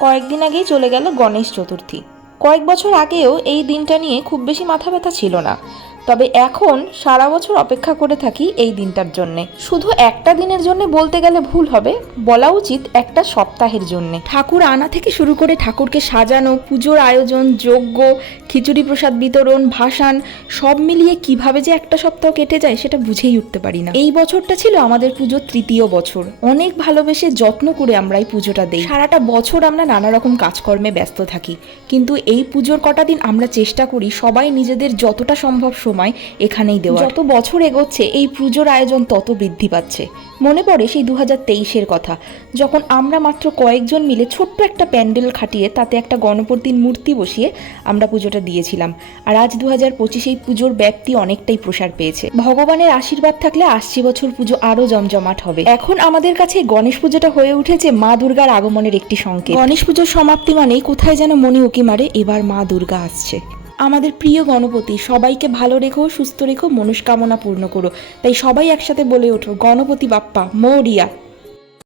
কয়েকদিন আগেই চলে গেল গণেশ চতুর্থী। কয়েক বছর আগেও এই দিনটা নিয়ে খুব বেশি মাথা ব্যথা ছিল না। তবে এখন সারা বছর অপেক্ষা করে থাকি এই দিনটার জন্যে। শুধু একটা দিনের জন্য বলতে গেলে ভুল হবে, বলা উচিত একটা সপ্তাহের জন্যে। ঠাকুর আনা থেকে শুরু করে ঠাকুরকে সাজানো, পুজোর আয়োজন, যজ্ঞ, খিচুড়ি প্রসাদ বিতরণ, ভাসান, সব মিলিয়ে কীভাবে যে একটা সপ্তাহ কেটে যায় সেটা বুঝেই উঠতে পারি না। এই বছরটা ছিল আমাদের পুজোর তৃতীয় বছর। অনেক ভালোবেসে যত্ন করে আমরা এই পুজোটা দেই। সারাটা বছর আমরা নানা রকম কাজকর্মে ব্যস্ত থাকি। কিন্তু এই পুজোর কটা দিন আমরা চেষ্টা করি সবাই নিজেদের যতটা সম্ভব সময় এখানেই দেওয়া যত বছর এগোচ্ছে, এই পুজোর আয়োজন তত বৃদ্ধি পাচ্ছে। মনে পড়ে সেই দু হাজার কথা। যখন আমরা মাত্র কয়েকজন মিলে ছোট্ট একটা প্যান্ডেল খাটিয়ে, তাতে একটা গণপতির মূর্তি বসিয়ে আমরা পুজোটা দিয়েছিলাম। আর আজ দু হাজার পঁচিশে এই পুজোর ব্যাপ্তি অনেকটাই প্রসার পেয়েছে। ভগবানের আশীর্বাদ থাকলে আসছে বছর পুজো আরও জমজমাট হবে। এখন আমাদের কাছে গণেশ পুজোটা হয়ে উঠেছে মা দুর্গার আগমনের একটি সংকেত। গণেশ পুজোর সমাপ্তি মানেই কোথায় যেন মনে উকি মারে, এবার মা দুর্গা আসছে। আমাদের প্রিয় গণপতি, সবাইকে ভালো রেখো, সুস্থ রেখো, মনস্কামনা পূর্ণ করো। তাই সবাই একসাথে বলে ওঠো, গণপতি বাপ্পা, মৌরিয়া।